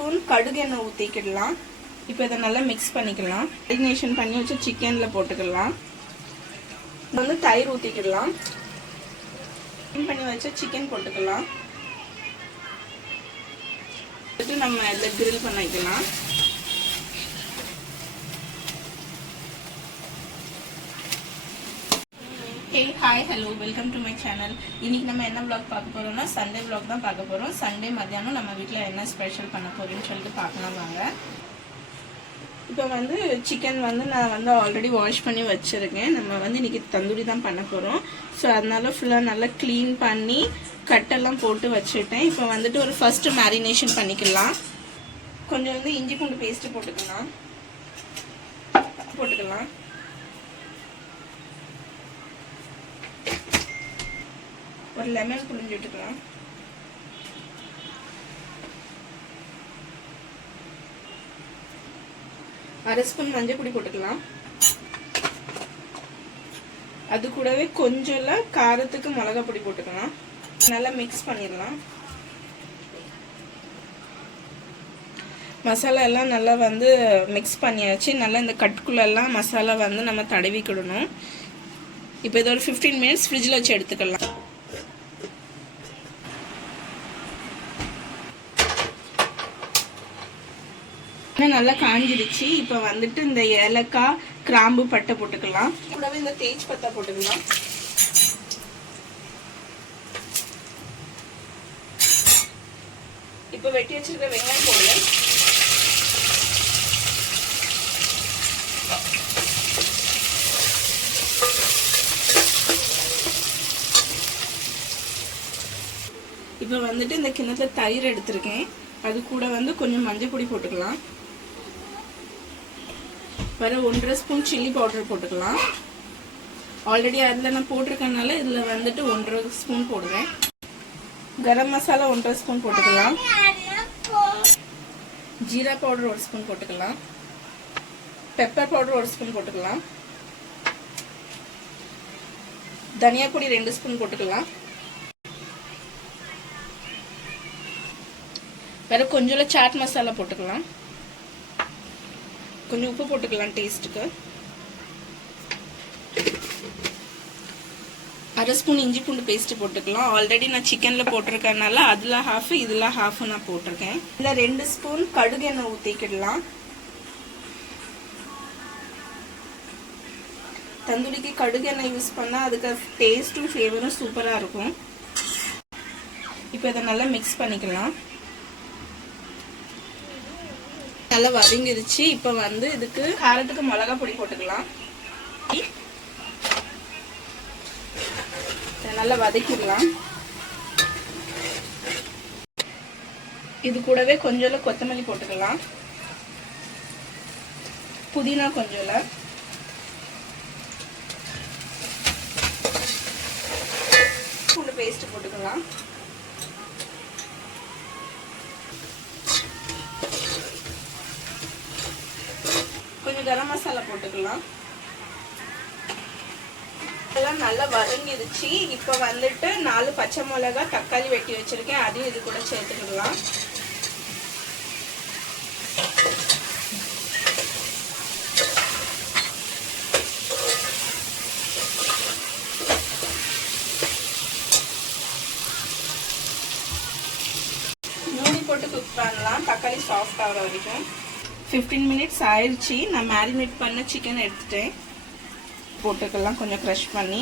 Spoon கடுகு எண்ணெய் ஊற்றிக்கிடலாம். இப்போ இதை நல்லா மிக்ஸ் பண்ணிக்கலாம். மேரினேஷன் பண்ணி வச்சு சிக்கனில் போட்டுக்கலாம். வந்து தயிர் ஊற்றிக்கிடலாம். பண்ணி வச்ச சிக்கன் போட்டுக்கலாம். நம்ம இதில் கிரில் பண்ணிக்கலாம். Hey hi hello welcome to my channel. இன்றைக்கி நம்ம என்ன vlog பார்க்க போகிறோம்னா சண்டே vlog தான் பார்க்க போகிறோம். சண்டே மத்தியானம் நம்ம வீட்டில் என்ன ஸ்பெஷல் பண்ண போகிறோம்னு சொல்லிட்டு பார்க்கலாம் வாங்க. இப்போ வந்து சிக்கன் வந்து நான் வந்து ஆல்ரெடி வாஷ் பண்ணி வச்சுருக்கேன். நம்ம வந்து இன்றைக்கி தந்தூரி தான் பண்ண போகிறோம். ஸோ அதனால ஃபுல்லாக நல்லா க்ளீன் பண்ணி கட்டெல்லாம் போட்டு வச்சுட்டேன். இப்போ வந்துட்டு ஒரு ஃபஸ்ட்டு மேரினேஷன் பண்ணிக்கலாம். கொஞ்சம் வந்து இஞ்சி பூண்டு பேஸ்ட்டு போட்டுக்கலாம். ஒரு லெமன் புளிஞ்சு விட்டுக்கலாம். அரை ஸ்பூன் மஞ்சள் பொடி போட்டுக்கலாம். அது கூடவே கொஞ்சம் காரத்துக்கு மிளகாய் பொடி போட்டுக்கலாம். நல்லா மிக்ஸ் பண்ணிடலாம். மசாலா எல்லாம் நல்லா வந்து மிக்ஸ் பண்ணியாச்சு. நல்லா இந்த கட்டுக்குள்ளெல்லாம் மசாலா வந்து நம்ம தடவிக்கிடணும். இப்போ இது ஒரு 15 மினிட்ஸ் ஃப்ரிட்ஜில் வச்சு எடுத்துக்கலாம். நல்லா காஞ்சிருச்சு. இப்போ வந்துட்டு இந்த ஏலக்காய் கிராம்பு பட்டை போட்டுக்கலாம். கூடவே இந்த தேஜ் பத்தா போட்டுக்கலாம். இப்போ வெட்டி வச்சிருக்க வெங்காயம் போடுங்க. இப்போ வந்துட்டு இந்த கிண்ணத்துல தயிர் எடுத்திருக்கேன். அது கூட வந்து கொஞ்சம் மஞ்சள் பொடி போட்டுக்கலாம். வர 1.5 ஸ்பூன் சில்லி பவுடர் போட்டுக்கலாம். ஆல்ரெடி அதில் நான் போட்டிருக்கனால இதில் வந்துட்டு 1.5 ஸ்பூன் போடுவேன். கரம் மசாலா 1.5 ஸ்பூன் போட்டுக்கலாம். ஜீரா பவுடர் 1 ஸ்பூன் போட்டுக்கலாம். பெப்பர் பவுடர் 1 ஸ்பூன் போட்டுக்கலாம். தனியா பொடி 2 ஸ்பூன் போட்டுக்கலாம். வேற கொஞ்சம் சாட் மசாலா போட்டுக்கலாம். கொஞ்சம் உப்பு போட்டுக்கலாம் டேஸ்ட்டுக்கு. அரை ஸ்பூன் இஞ்சி பூண்டு பேஸ்ட் போட்டுக்கலாம். ஆல்ரெடி நான் சிக்கனில் போட்டிருக்கனால அதில் ஹாஃப் இதில் ஹாஃப் நான் போட்டிருக்கேன். இதில் 2 ஸ்பூன் கடுகு எண்ணெய் ஊற்றிக்கிடலாம். தந்தூரிக்கு கடுகு எண்ணெய் யூஸ் பண்ணால் அதுக்கு டேஸ்ட்டும் ஃப்ளேவரும் சூப்பராக இருக்கும். இப்போ இதை நல்லா மிக்ஸ் பண்ணிக்கலாம். நல்லா வதங்கிருச்சு. இப்போ வந்து இதுக்கு காரத்துக்கு மிளகாய் பொடி போட்டுக்கலாம். நல்லா வதக்கிடலாம். இது கூடவே கொஞ்சம் கொத்தமல்லி போட்டுக்கலாம். புதினா கொஞ்சம், பூண்டு பேஸ்ட் போட்டுக்கலாம். கொஞ்சம் கரம் மசாலா போட்டுக்கலாம். எல்லாம் நல்லா வதங்கிடுச்சு. இப்போ வந்துட்டு 4 பச்சை மிளகாய் தக்காளி வெட்டி வச்சிருக்கேன். அதையும் இது கூட சேர்த்துக்கலாம். மூடி போட்டு குக் பண்ணலாம். தக்காளி சாஃப்ட் ஆகிற வரைக்கும். 15 மினிட்ஸ் ஆயிடுச்சு. நான் மேரினேட் பண்ண சிக்கன் எடுத்துட்டேன். போட்டுக்கலாம் கொஞ்சம் க்ரஷ் பண்ணி.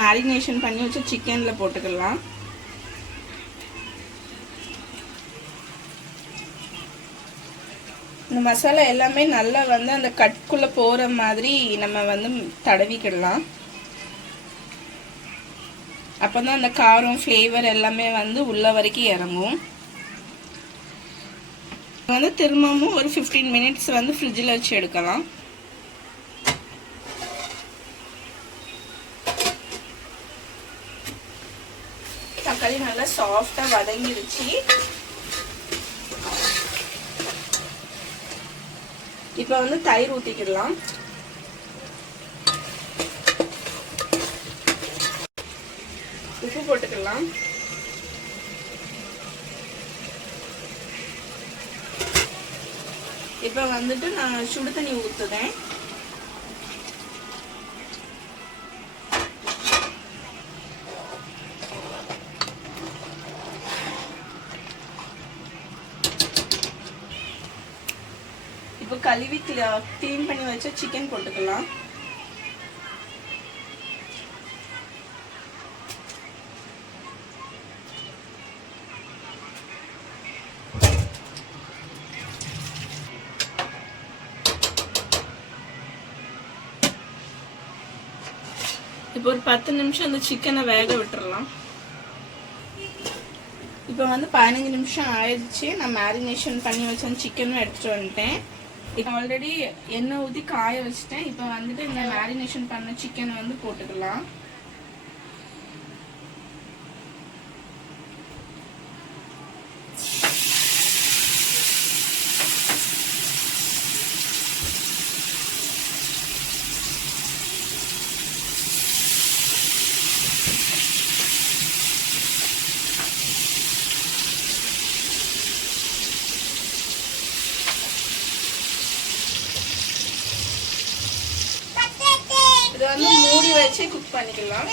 மேரினேஷன் பண்ணி வச்சு சிக்கனில் போட்டுக்கலாம். இந்த மசாலா எல்லாமே நல்லா வந்து அந்த கட்டுக்குள்ளே போகிற மாதிரி நம்ம வந்து தடவிக்கிடலாம். அப்போ தான் அந்த காரம் ஃப்ளேவர் எல்லாமே வந்து உள்ள வரைக்கும் இறங்கும். வந்து திரும்பவும் ஒரு 15 மினிட்ஸ் வந்து ஃப்ரிட்ஜில் வச்சு எடுக்கலாம். தக்காளி நல்லா சாஃப்டாக வதங்கிடுச்சு. இப்போ வந்து தயிர் ஊற்றிக்கிடலாம். உப்பு போட்டுக்கலாம். இப்போ வந்துட்டு நான் சுடு தண்ணி ஊற்றுதேன். இப்போ கழுவி க்ளீன் பண்ணி வச்ச சிக்கன் போட்டுக்கலாம். இப்போ ஒரு 10 நிமிஷம் அந்த சிக்கனை வேக விட்டுறலாம். இப்போ வந்து 15 நிமிஷம் ஆயிடுச்சு. நான் மேரினேஷன் பண்ணி வச்ச சிக்கனும் எடுத்துகிட்டு வந்துட்டேன். இப்போ ஆல்ரெடி எண்ணெய் ஊற்றி காய வச்சுட்டேன். இப்போ வந்துட்டு இந்த மேரினேஷன் பண்ண சிக்கனை வந்து போட்டுக்கலாம். இது வந்து மூடி வச்சு குக் பண்ணிக்கலாம்.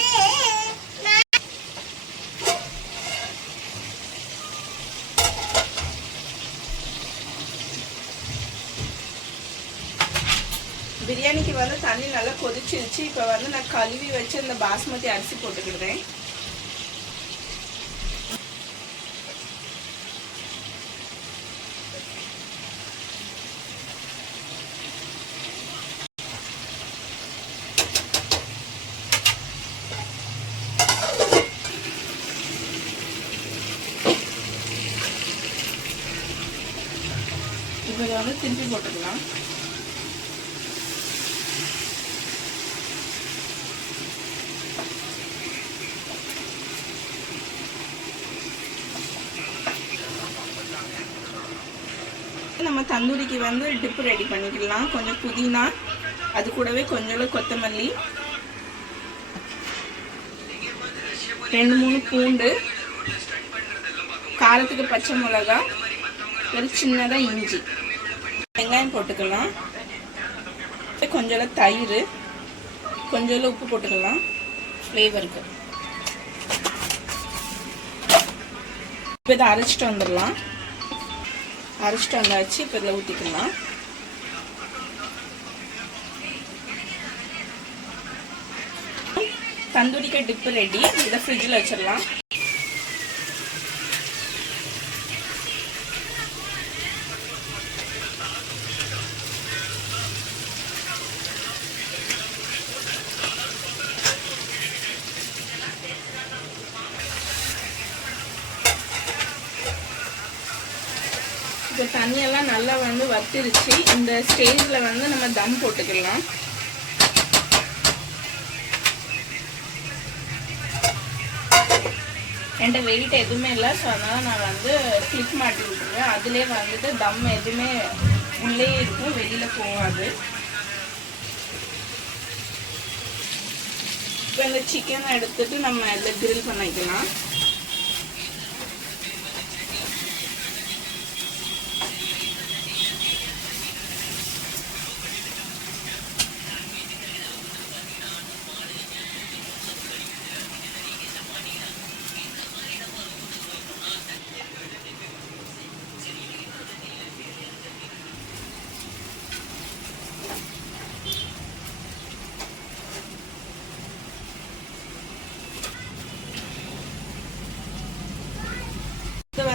பிரியாணிக்கு வந்து தண்ணி நல்லா கொதிச்சிருச்சு. இப்போ வந்து நான் கழுவி வச்சு இந்த பாஸ்மதி அரிசி போட்டுக்கிடுறேன். இப்போ இதை வந்து திருப்பி போட்டுக்கலாம். நம்ம தந்தூரிக்கு வந்து டிப்பு ரெடி பண்ணிக்கலாம். கொஞ்சம் புதினா, அது கூடவே கொஞ்சம் கொத்தமல்லி, 2-3 பூண்டு, காரத்துக்கு பச்சை மிளகா, ஒரு சின்னதாக இஞ்சி, வெங்காயம் போட்டுக்கலாம். கொஞ்சம் தயிர், கொஞ்சம் உப்பு போட்டுக்கலாம் ஃப்ளேவருக்கு. இப்போ இதை அரைச்சிட்டு வந்துடலாம். அரைச்சிட்டு வந்தாச்சு. இப்போ இதில் ஊற்றிக்கலாம். தந்தூரிக்கு டிப்பு ரெடி. இதை ஃப்ரிட்ஜில் வச்சிடலாம். இப்போ தண்ணியெல்லாம் நல்லா வந்து வத்திருச்சு. இந்த ஸ்டேஜில் வந்து நம்ம தம் போட்டுக்கலாம். என்கிட்ட வெயிட் எதுவுமே இல்லை. ஸோ அதனால் நான் வந்து கிளிப் மாட்டி விட்டுருவேன். அதுலேயே வந்துட்டு தம் எதுவுமே உள்ளே இருக்கும், வெளியில் போகாது. இப்போ இந்த சிக்கனை எடுத்துட்டு நம்ம இதில் கிரில் பண்ணிக்கலாம்.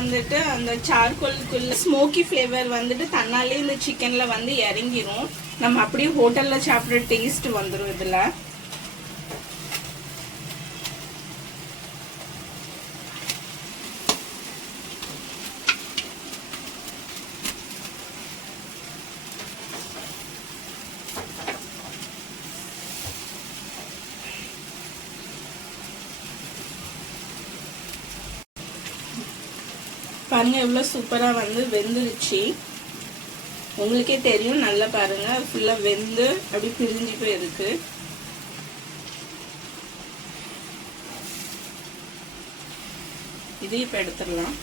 வந்துட்டு அந்த சார்கோலுக்குள்ள ஸ்மோக்கி ஃப்ளேவர் வந்துட்டு தன்னாலே இந்த சிக்கன்ல வந்து இறங்கிரும். நம்ம அப்படியே ஹோட்டல்ல சாப்பிட்ற டேஸ்ட் வந்துடும் இதுல. பாருங்க எவ்வளோ சூப்பராக வந்து வெந்துருச்சு. உங்களுக்கே தெரியும். நல்லா பாருங்க ஃபுல்லாக வெந்து அப்படி பிரிஞ்சு போயிருக்கு. இது இப்போ எடுத்துடலாம்.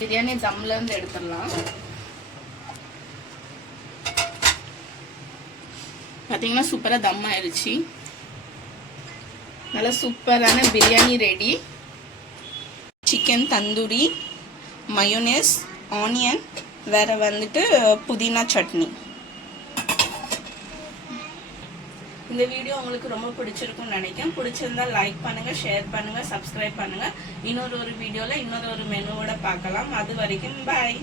பிரியாணி தம்ல இருந்து எடுத்துடலாம். பார்த்தீங்கன்னா சூப்பராக தம் ஆயிடுச்சு. நல்லா சூப்பரான biryani ready. Chicken tandoori, mayonnaise, onion, வேறு வந்துட்டு புதினா சட்னி. இந்த வீடியோ உங்களுக்கு ரொம்ப பிடிச்சிருக்கும்னு நினைக்கிறேன். பிடிச்சிருந்தா லைக் பண்ணுங்கள், ஷேர் பண்ணுங்கள், சப்ஸ்கிரைப் பண்ணுங்கள். இன்னொரு வீடியோவில் இன்னொரு மெனுவோட பார்க்கலாம். அது வரைக்கும் பாய்.